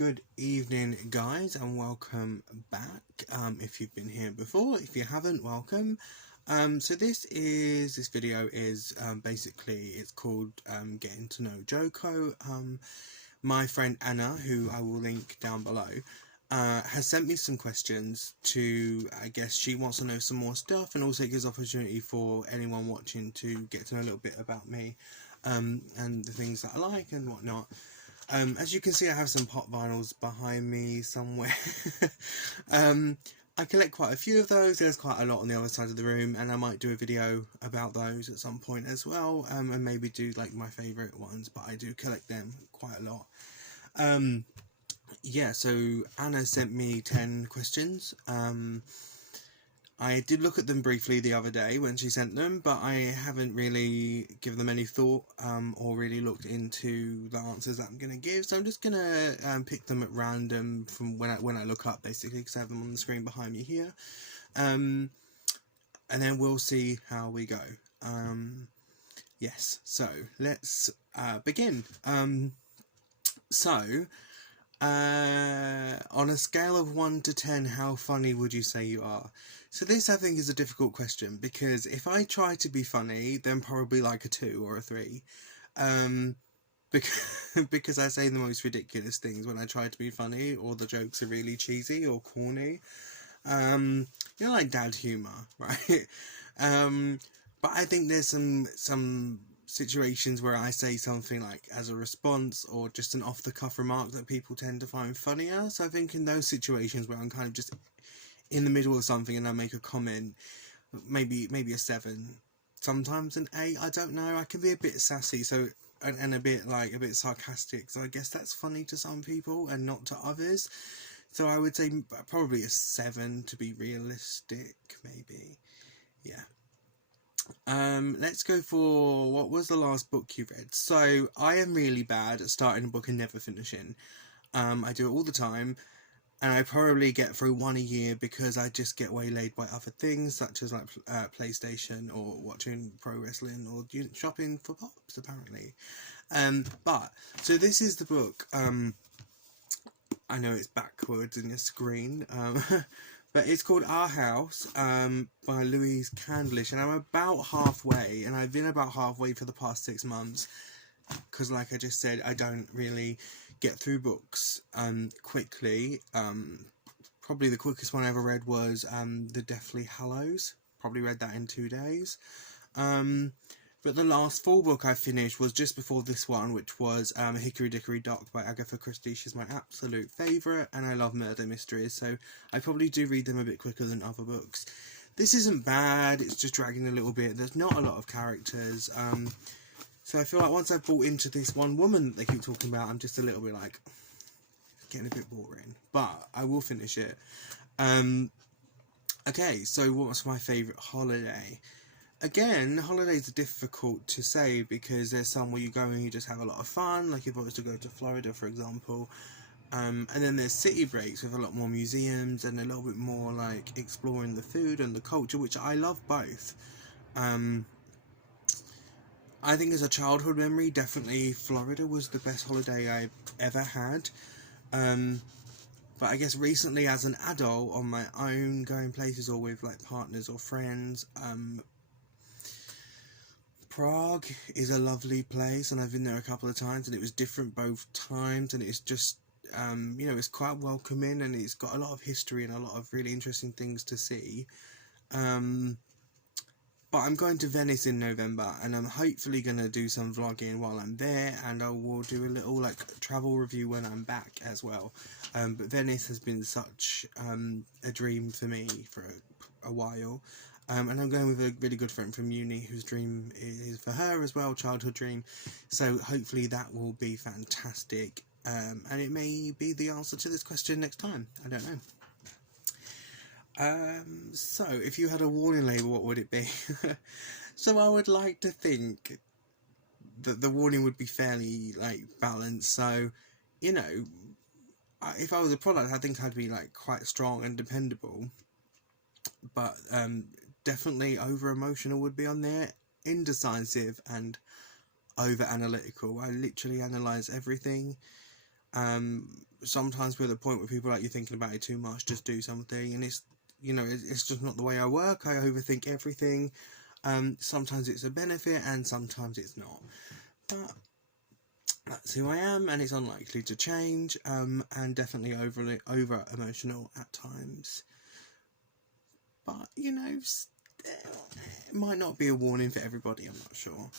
Good evening, guys, and welcome back. If you've been here before, if you haven't, welcome. So this video is basically, it's called Getting to Know Joco. My friend Anna, who I will link down below, has sent me some questions to, I guess she wants to know some more stuff, and also it gives opportunity for anyone watching to get to know a little bit about me, and the things that I like and whatnot. As you can see, I have some pop vinyls behind me somewhere. I collect quite a few of those. There's quite a lot on the other side of the room, and I might do a video about those at some point as well, and maybe do like my favourite ones, but I do collect them quite a lot. Yeah, so Anna sent me 10 questions. I did look at them briefly the other day when she sent them, but I haven't really given them any thought or really looked into the answers that I'm going to give. So I'm just going to pick them at random from when I look up, basically, because I have them on the screen behind me here. And then we'll see how we go. Yes, so let's begin. On a scale of 1 to 10, how funny would you say you are? So this, I think, is a difficult question, because if I try to be funny, then probably like a 2 or a 3. Because I say the most ridiculous things when I try to be funny, or the jokes are really cheesy or corny. You know, like dad humour, right? But I think there's some situations where I say something like as a response or just an off-the-cuff remark that people tend to find funnier. So I think in those situations where I'm kind of just in the middle of something and I make a comment, maybe a 7, sometimes an 8. I don't know. I can be a bit sassy, so and a bit sarcastic. So I guess that's funny to some people and not to others. So I would say probably a 7 to be realistic, maybe. Yeah. Let's go for, what was the last book you read? So I am really bad at starting a book and never finishing. I do it all the time, and I probably get through one a year because I just get waylaid by other things, such as like PlayStation or watching pro wrestling or shopping for pops, apparently. But so this is the book. I know it's backwards in the screen, but it's called Our House, by Louise Candlish, and I'm about halfway, and I've been about halfway for the past 6 months, because like I just said, I don't really get through books quickly. Probably the quickest one I ever read was The Deathly Hallows. Probably read that in 2 days. But the last full book I finished was just before this one, which was Hickory Dickory Dock by Agatha Christie. She's my absolute favourite, and I love murder mysteries, so I probably do read them a bit quicker than other books. This isn't bad, it's just dragging a little bit. There's not a lot of characters, so I feel like once I've bought into this one woman that they keep talking about, I'm just a little bit like, getting a bit boring, but I will finish it. Okay, so what was my favourite holiday? Again, holidays are difficult to say because there's some where you go and you just have a lot of fun, like if I was to go to Florida, for example. And then there's city breaks with a lot more museums and a little bit more like exploring the food and the culture, which I love both. I think as a childhood memory, definitely Florida was the best holiday I've ever had. But I guess recently as an adult on my own, going places or with like partners or friends, Prague is a lovely place, and I've been there a couple of times, and it was different both times, and it's just, you know, it's quite welcoming, and it's got a lot of history and a lot of really interesting things to see. But I'm going to Venice in November, and I'm hopefully going to do some vlogging while I'm there, and I will do a little like travel review when I'm back as well. But Venice has been such a dream for me for a while. And I'm going with a really good friend from uni whose dream is for her as well, childhood dream. So hopefully that will be fantastic. And it may be the answer to this question next time. I don't know. So if you had a warning label, what would it be? So I would like to think that the warning would be fairly like balanced. So, you know, if I was a product, I think I'd be like quite strong and dependable. But definitely over emotional would be on there, indecisive and over analytical. I literally analyse everything. sometimes we're at the point where people are like, you're thinking about it too much, just do something. And it's, it's just not the way I work. I overthink everything. Sometimes it's a benefit and sometimes it's not. But that's who I am, and it's unlikely to change, and definitely over emotional at times. But, it might not be a warning for everybody, I'm not sure.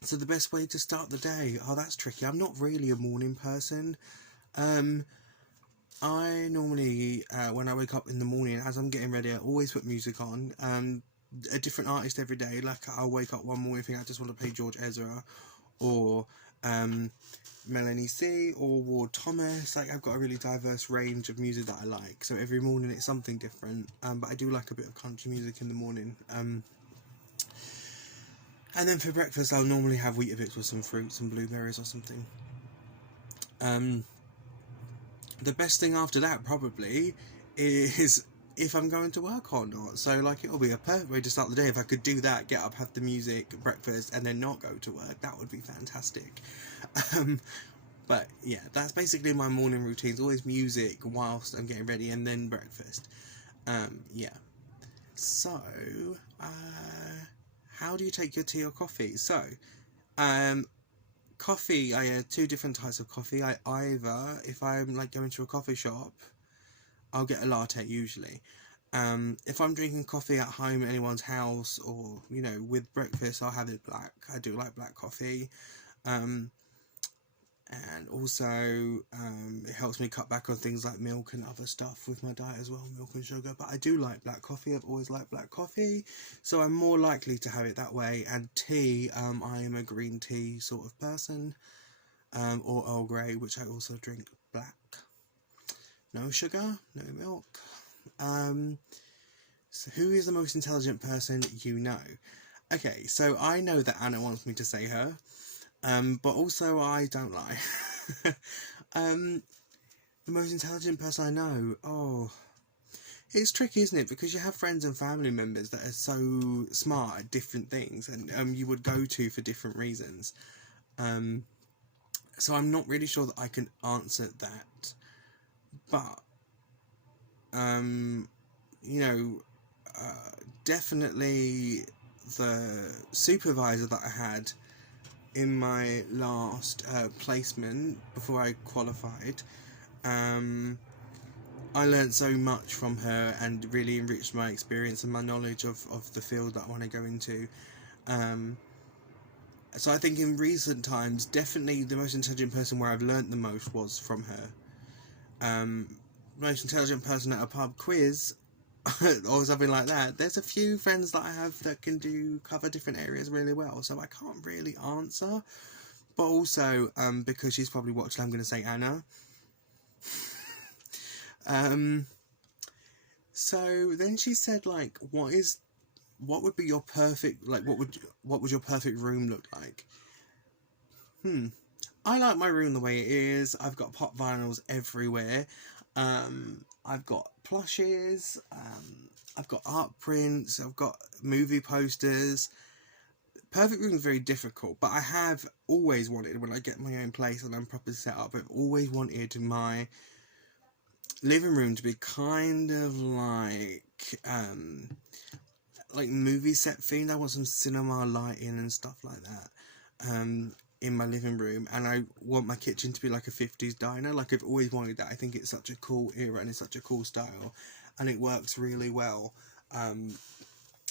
So the best way to start the day, that's tricky. I'm not really a morning person. I normally, when I wake up in the morning, as I'm getting ready, I always put music on. A different artist every day. Like, I'll wake up one morning thinking I just want to play George Ezra, or Melanie C, or Ward Thomas. Like, I've got a really diverse range of music that I like. So every morning it's something different. But I do like a bit of country music in the morning. And then for breakfast, I'll normally have Weetabix with some fruits and blueberries or something. The best thing after that probably is if I'm going to work or not. So, like, it'll be a perfect way to start the day. If I could do that, get up, have the music, breakfast, and then not go to work, that would be fantastic. But yeah, that's basically my morning routines. Always music whilst I'm getting ready, and then breakfast. Yeah. So, how do you take your tea or coffee? So, coffee, I have two different types of coffee. I either, if I'm like going to a coffee shop, I'll get a latte usually. If I'm drinking coffee at home at anyone's house, or with breakfast, I'll have it black. I do like black coffee. And also, it helps me cut back on things like milk and other stuff with my diet as well, milk and sugar. But I do like black coffee. I've always liked black coffee, so I'm more likely to have it that way. And tea, I am a green tea sort of person, or Earl Grey, which I also drink black. No sugar, no milk. So who is the most intelligent person you know? Okay, so I know that Anna wants me to say her. But also I don't lie. The most intelligent person I know, it's tricky, isn't it? Because you have friends and family members that are so smart at different things, and you would go to for different reasons. So I'm not really sure that I can answer that. But, definitely the supervisor that I had in my last placement before I qualified, I learned so much from her and really enriched my experience and my knowledge of the field that I want to go into. So I think in recent times, definitely the most intelligent person where I've learnt the most was from her. Most intelligent person at a pub quiz or something like that. There's a few friends that I have that can cover different areas really well, so I can't really answer. But also, because she's probably watched, I'm going to say Anna. So then she said, like, what would be your perfect, like, what would your perfect room look like? I like my room the way it is. I've got pop vinyls everywhere. I've got plushes. I've got art prints. I've got movie posters. Perfect room is very difficult, but I have always wanted, when I get my own place and I'm properly set up, I've always wanted my living room to be kind of like movie set themed. I want some cinema lighting and stuff like that in my living room, and I want my kitchen to be like a 50s diner. Like, I've always wanted that. I think it's such a cool era and it's such a cool style, and it works really well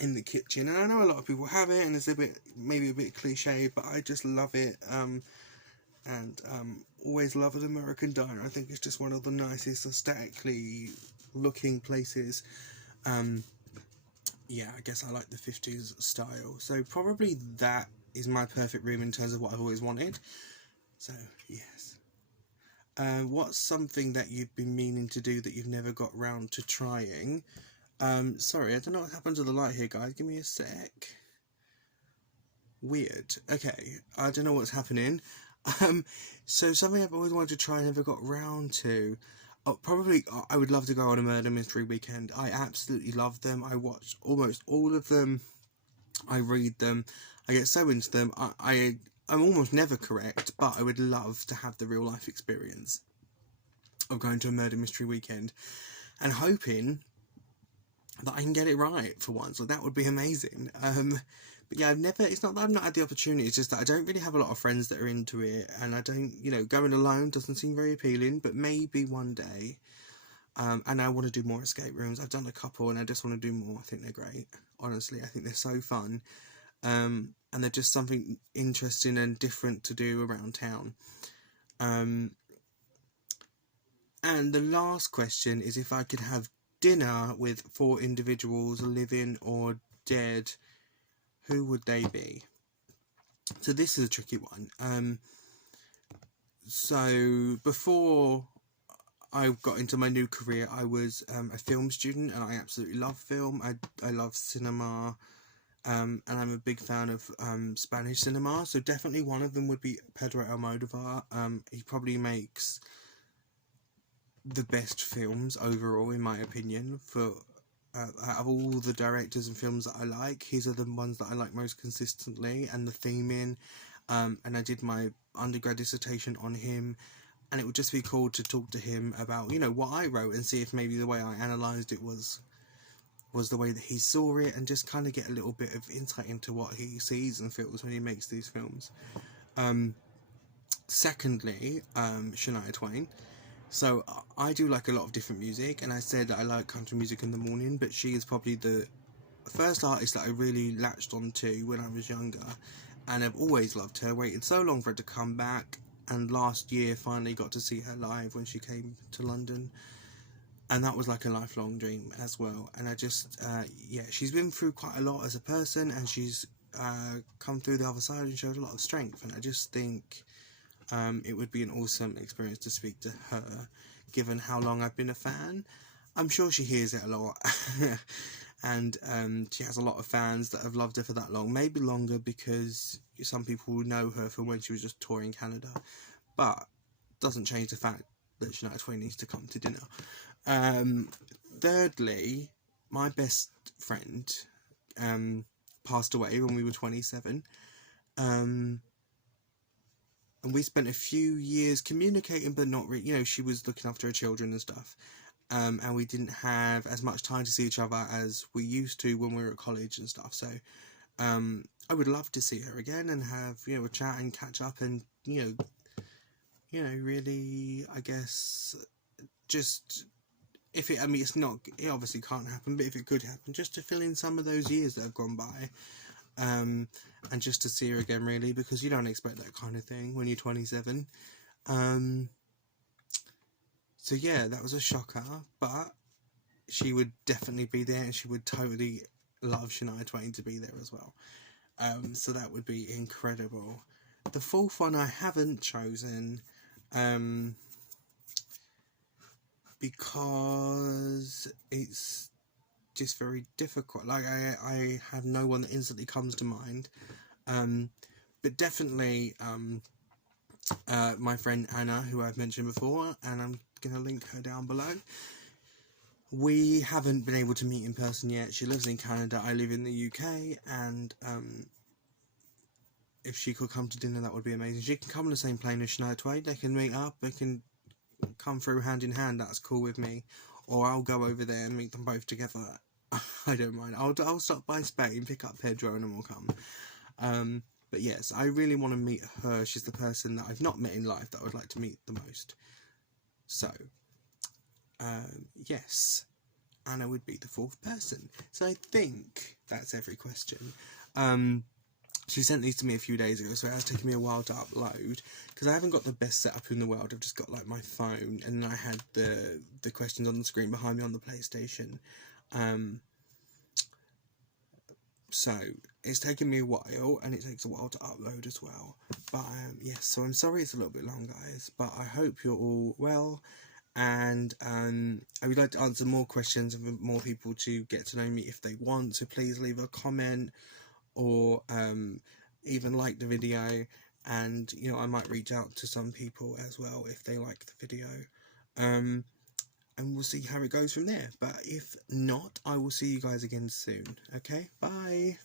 in the kitchen. And I know a lot of people have it and it's maybe a bit cliche, but I just love it. And always love an American diner. I think it's just one of the nicest aesthetically looking places. Yeah, I guess I like the 50s style. So probably that is my perfect room in terms of what I've always wanted. So, yes. What's something that you've been meaning to do that you've never got round to trying? Sorry, I don't know what happened to the light here, guys. Give me a sec. Weird. Okay, I don't know what's happening. So something I've always wanted to try and never got round to. Probably, I would love to go on a murder mystery weekend. I absolutely love them. I watch almost all of them. I read them. I get so into them. I I'm almost never correct, but I would love to have the real life experience of going to a murder mystery weekend and hoping that I can get it right for once. Like, that would be amazing. But yeah, it's not that I've not had the opportunity, it's just that I don't really have a lot of friends that are into it, and I don't, going alone doesn't seem very appealing, but maybe one day. And I want to do more escape rooms. I've done a couple and I just want to do more. I think they're great. Honestly, I think they're so fun. And they're just something interesting and different to do around town. And the last question is, if I could have dinner with 4 individuals, living or dead, who would they be? So this is a tricky one. So before I got into my new career, I was a film student, and I absolutely love film. I love cinema, and I'm a big fan of Spanish cinema. So definitely one of them would be Pedro Almodovar. He probably makes the best films overall, in my opinion. For out of all the directors and films that I like, his are the ones that I like most consistently, and the theming. And I did my undergrad dissertation on him. And it would just be cool to talk to him about, what I wrote, and see if maybe the way I analysed it was the way that he saw it, and just kind of get a little bit of insight into what he sees and feels when he makes these films. Secondly, Shania Twain. So I do like a lot of different music, and I said that I like country music in the morning, but she is probably the first artist that I really latched onto when I was younger, and I've always loved her. Waited so long for her to come back, and last year finally got to see her live when she came to London, and that was like a lifelong dream as well. And I just she's been through quite a lot as a person, and she's come through the other side and showed a lot of strength, and I just think it would be an awesome experience to speak to her, given how long I've been a fan. I'm sure she hears it a lot. And she has a lot of fans that have loved her for that long, maybe longer, because some people know her from when she was just touring Canada, but doesn't change the fact that Shania Twain needs to come to dinner. Thirdly, my best friend passed away when we were 27, and we spent a few years communicating, but not really. She was looking after her children and stuff. And we didn't have as much time to see each other as we used to when we were at college and stuff. So I would love to see her again and have a chat and catch up, and really, I guess, just it obviously can't happen, but if it could happen, just to fill in some of those years that have gone by, and just to see her again, really, because you don't expect that kind of thing when you're 27. So yeah, that was a shocker, but she would definitely be there, and she would totally love Shania Twain to be there as well. So that would be incredible. The fourth one I haven't chosen, because it's just very difficult. Like, I have no one that instantly comes to mind. But definitely my friend Anna, who I've mentioned before, and I'm going to link her down below. We haven't been able to meet in person yet. She lives in Canada, I live in the UK, and if she could come to dinner, that would be amazing. She can come on the same plane as Shania Twain. They can meet up, they can come through hand in hand. That's cool with me. Or I'll go over there and meet them both together. I don't mind. I'll stop by Spain, pick up Pedro, and then we'll come. But yes, I really want to meet her. She's the person that I've not met in life that I would like to meet the most. So, yes, Anna would be the fourth person. So I think that's every question. She sent these to me a few days ago, so it has taken me a while to upload, because I haven't got the best setup in the world. I've just got like my phone, and I had the questions on the screen behind me on the PlayStation. So it's taken me a while, and it takes a while to upload as well. But yes, so I'm sorry it's a little bit long, guys, but I hope you're all well, and I would like to answer more questions and for more people to get to know me if they want. So please leave a comment, or even like the video, and I might reach out to some people as well if they like the video, and we'll see how it goes from there. But if not, I will see you guys again soon. Okay, bye.